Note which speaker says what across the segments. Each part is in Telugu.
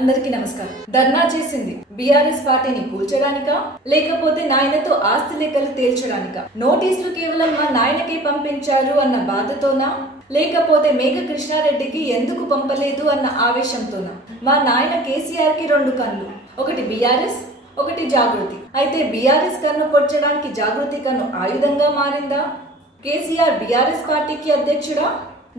Speaker 1: అందరికీ నమస్కారం. ధర్నా చేసింది బీఆర్ఎస్ పార్టీని కూల్చడానికా? లేకపోతే నాయనతో ఆస్తి లెక్కలు తేల్చడానికా? నోటీసులు కేవలం మా నాయనకే పంపించారు అన్న బాధతోనా? లేకపోతే మేఘ కృష్ణారెడ్డికి ఎందుకు పంపలేదు అన్న ఆవేశంతోనా? మా నాయన కేసీఆర్కి రెండు కన్ను ఒకటి బీఆర్ఎస్ ఒకటి జాగృతి. అయితే బీఆర్ఎస్ కన్ను పొడ్చడానికి జాగృతి కన్ను ఆయుధంగా మారిందా? కేసీఆర్ బీఆర్ఎస్ పార్టీకి అధ్యక్షుడా?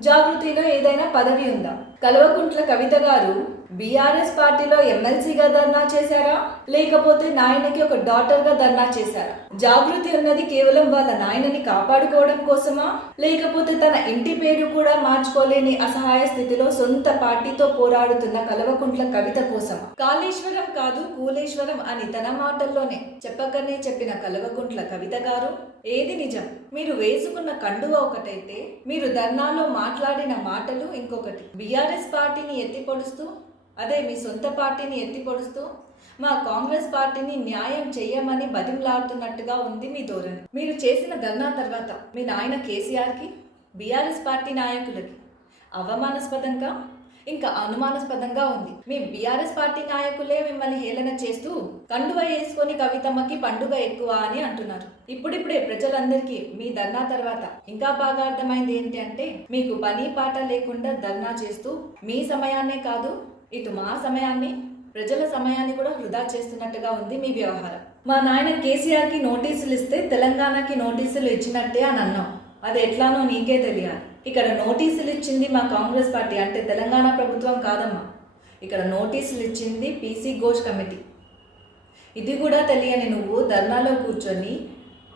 Speaker 1: జాగృతిలో ఏదైనా పదవి ఉందా? కల్వకుంట్ల కవిత గారు బీఆర్ఎస్ పార్టీలో ఎమ్మెల్సీగా ధర్నా చేశారా? లేకపోతే నాయనకి ఒక డాటర్గా ధర్నా చేశారా? జాగృతి ఉన్నది కేవలం వాళ్ళ నాయనని కాపాడుకోవడం కోసమా? లేకపోతే తన ఇంటి పేరు కూడా మార్చుకోలేని అసహాయ స్థితిలో సొంత పార్టీతో పోరాడుతున్న కల్వకుంట్ల కవిత కోసమా? కాళేశ్వరం కాదు కూలేశ్వరం అని తన మాటల్లోనే చెప్పకనే చెప్పిన కల్వకుంట్ల కవిత గారు ఏది నిజం? మీరు వేసుకున్న కండువ ఒకటైతే మీరు ధర్నాలో మాట్లాడిన మాటలు ఇంకొకటి. బీఆర్ఎస్ పార్టీని ఎత్తిపొడుస్తూ అదే మీ సొంత పార్టీని ఎత్తిపొడుస్తూ మా కాంగ్రెస్ పార్టీని న్యాయం చెయ్యమని బతిమలాడుతున్నట్టుగా ఉంది మీ ధోరణి. మీరు చేసిన ధర్నా తర్వాత మీ నాయన కేసీఆర్కి బీఆర్ఎస్ పార్టీ నాయకులకి అవమానాస్పదంగా ఇంకా అనుమానాస్పదంగా ఉంది. మీ బీఆర్ఎస్ పార్టీ నాయకులే మిమ్మల్ని హేళన చేస్తూ కండువ వేసుకొని కవితమ్మకి పండుగ ఎక్కువ అని అంటున్నారు. ఇప్పుడిప్పుడే ప్రజలందరికీ మీ ధర్నా తర్వాత ఇంకా బాగా అర్థమైంది ఏంటి అంటే మీకు పని పాట లేకుండా ధర్నా చేస్తూ మీ సమయాన్నే కాదు ఇటు మా సమయాన్ని ప్రజల సమయాన్ని కూడా వృధా చేస్తున్నట్టుగా ఉంది మీ వ్యవహారం. మా నాయన కేసీఆర్కి నోటీసులు ఇస్తే తెలంగాణకి నోటీసులు ఇచ్చినట్టే అని అన్నాం. అది ఎట్లానో నీకే తెలియాలి. ఇక్కడ నోటీసులు ఇచ్చింది మా కాంగ్రెస్ పార్టీ. అంటే తెలంగాణ ప్రభుత్వం కాదమ్మా. ఇక్కడ నోటీసులు ఇచ్చింది పీసీ ఘోష్ కమిటీ. ఇది కూడా తెలియని నువ్వు ధర్నాలో కూర్చొని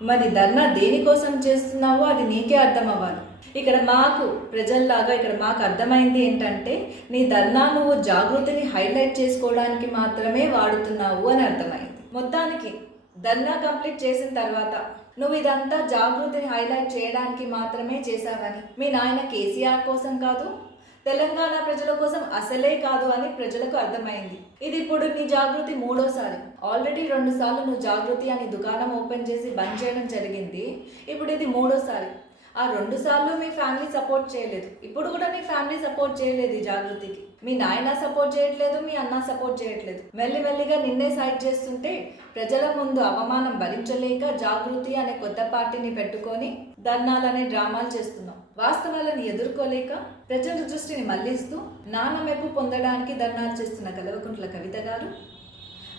Speaker 1: మరి ధర్నా దేనికోసం చేస్తున్నావో అది నీకే అర్థం అవ్వాలి ఇక్కడ మాకు ప్రజల్లాగా ఇక్కడ మాకు అర్థమైంది ఏంటంటే నీ ధర్నా నువ్వు జాగృతిని హైలైట్ చేసుకోవడానికి మాత్రమే వాడుతున్నావు అని అర్థమైంది. మొత్తానికి ధర్నా కంప్లీట్ చేసిన తర్వాత నువ్వు ఇదంతా జాగృతిని హైలైట్ చేయడానికి మాత్రమే చేశావని మీ నాయన కేసీఆర్ కోసం కాదు తెలంగాణ ప్రజల కోసం అసలే కాదు అని ప్రజలకు అర్థమైంది. ఇది ఇప్పుడు నీ జాగృతి మూడోసారి. ఆల్రెడీ రెండు సార్లు నువ్వు జాగృతి అని దుకాణం ఓపెన్ చేసి బంద్ చేయడం జరిగింది. ఇప్పుడు ఇది మూడోసారి. ఆ రెండు సార్లు మీ ఫ్యామిలీ సపోర్ట్ చేయలేదు. ఇప్పుడు కూడా మీ ఫ్యామిలీ సపోర్ట్ చేయలేదు ఈ జాగృతికి. మీ నాయన సపోర్ట్ చేయట్లేదు మీ అన్న సపోర్ట్ చేయట్లేదు. మెల్లి మెల్లిగా నిన్నే సైడ్ చేస్తుంటే ప్రజల ముందు అవమానం భరించలేక జాగృతి అనే కొత్త పార్టీని పెట్టుకొని ధర్నాలనే డ్రామాలు చేస్తున్నాం వాస్తవాలను ఎదుర్కోలేక ప్రజల దృష్టిని మళ్ళిస్తూ నాన్న మెప్పు పొందడానికి ధర్నాలు చేస్తున్న కలవకుంట్ల కవిత గారు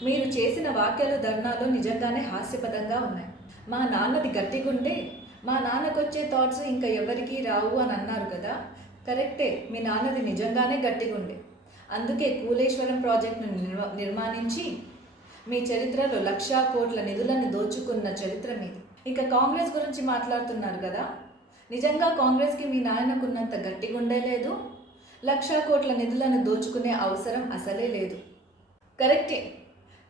Speaker 1: మీరు చేసిన వాక్యాలు ధర్నాలు నిజంగానే హాస్యపదంగా ఉన్నాయి. మా నాన్నది గట్టిగుంటే మా నాన్నకొచ్చే థాట్స్ ఇంకా ఎవరికీ రావు అని అన్నారు కదా? కరెక్టే. మీ నాన్నది నిజంగానే గట్టిగుండే. అందుకే కూలేశ్వరం ప్రాజెక్టును నిర్మ నిర్మాణించి మీ చరిత్రలో లక్షా కోట్ల నిధులను దోచుకున్న చరిత్ర మీది. ఇక కాంగ్రెస్ గురించి మాట్లాడుతున్నారు కదా? నిజంగా కాంగ్రెస్కి మీ నాయనకున్నంత గట్టిగుండే లేదు? లక్షా కోట్ల నిధులను దోచుకునే అవసరం అసలే లేదు. కరెక్టే.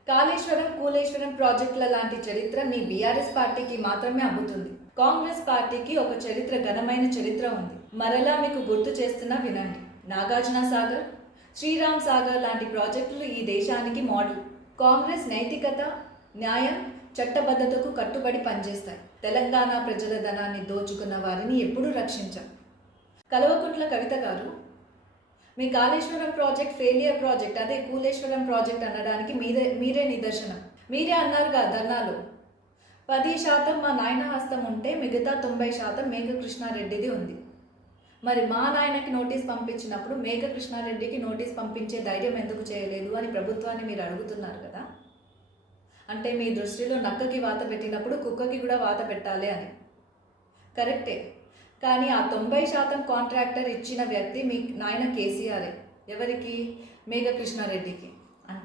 Speaker 1: కాళేశ్వరం కూలేశ్వరం ప్రాజెక్టుల లాంటి చరిత్ర మీ బీఆర్ఎస్ పార్టీకి మాత్రమే అమ్ముతుంది. కాంగ్రెస్ పార్టీకి ఒక చరిత్ర ఘనమైన చరిత్ర ఉంది. మరలా మీకు గుర్తు చేస్తున్నా వినండి. నాగార్జున సాగర్ శ్రీరామ్ సాగర్ లాంటి ప్రాజెక్టులు ఈ దేశానికి మోడల్. కాంగ్రెస్ నైతికత న్యాయం చట్టబద్ధతకు కట్టుబడి పనిచేస్తాయి. తెలంగాణ ప్రజల ధనాన్ని దోచుకున్న వారిని ఎప్పుడూ రక్షించాం కలవకుంట్ల కవిత గారు మీ కాళేశ్వరం ప్రాజెక్ట్ ఫెయిలియర్ ప్రాజెక్ట్ అదే కూలేశ్వరం ప్రాజెక్ట్ అనడానికి మీరే మీరే నిదర్శనం. మీరే అన్నారుగా ధర్నాలో. పది శాతం మా నాయన హస్తం ఉంటే మిగతా తొంభై శాతం మేఘకృష్ణారెడ్డిది ఉంది. మరి మా నాయనకి నోటీస్ పంపించినప్పుడు మేఘకృష్ణారెడ్డికి నోటీస్ పంపించే ధైర్యం ఎందుకు చేయలేదు అని ప్రభుత్వాన్ని మీరు అడుగుతున్నారు కదా? అంటే మీ దృష్టిలో నక్కకి వాత పెట్టినప్పుడు కుక్కకి కూడా వాత పెట్టాలి అని. కరెక్టే. కానీ ఆ తొంభై శాతం కాంట్రాక్టర్ ఇచ్చిన వ్యక్తి మీ నాయన కేసీఆరే. ఎవరికి? మేఘకృష్ణారెడ్డికి.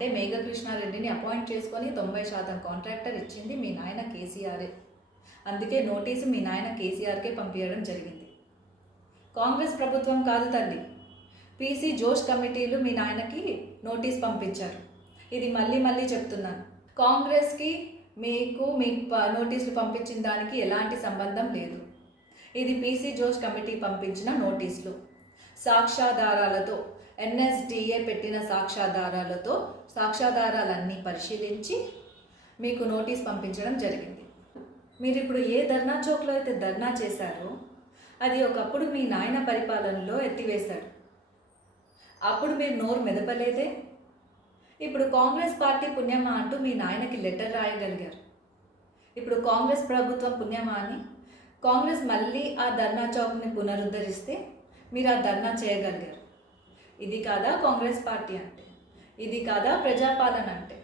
Speaker 1: అంటే మేఘకృష్ణారెడ్డిని అపాయింట్ చేసుకొని తొంభై శాతం కాంట్రాక్టర్ ఇచ్చింది మీ నాయన కేసీఆరే. అందుకే నోటీసు మీ నాయన కేసీఆర్కే పంపించడం జరిగింది. కాంగ్రెస్ ప్రభుత్వం కాదు తల్లి. పీసీ జోష్ కమిటీలు మీ నాయనకి నోటీస్ పంపించారు. ఇది మళ్ళీ మళ్ళీ చెప్తున్నాను. కాంగ్రెస్కి మీకు మీ ప- నోటీసులు పంపించిన దానికి ఎలాంటి సంబంధం లేదు. ఇది పీసీ జోష్ కమిటీ పంపించిన నోటీసులు. సాక్ష్యాధారాలతో ఎన్ఎస్డిఏ పెట్టిన సాక్ష్యాధారాలతో సాక్ష్యాధారాలన్నీ పరిశీలించి మీకు నోటీస్ పంపించడం జరిగింది. మీరు ఇప్పుడు ఏ ధర్నా చౌక్లో అయితే ధర్నా చేశారో అది ఒకప్పుడు మీ నాయన పరిపాలనలో ఎత్తివేశాడు. అప్పుడు మీరు నోరు మెదపలేదే. ఇప్పుడు కాంగ్రెస్ పార్టీ పుణ్యమా అంటూ మీ నాయనకి లెటర్ రాయగలిగారు. ఇప్పుడు కాంగ్రెస్ ప్రభుత్వం పుణ్యమా అని? కాంగ్రెస్ మళ్ళీ ఆ ధర్నా చౌక్ని పునరుద్ధరిస్తే మీరు ఆ ధర్నా చేయగలిగారు. ఇది కాదా కాంగ్రెస్ పార్టీ అంటే? ఇది కాదా ప్రజాపాలన అంటే?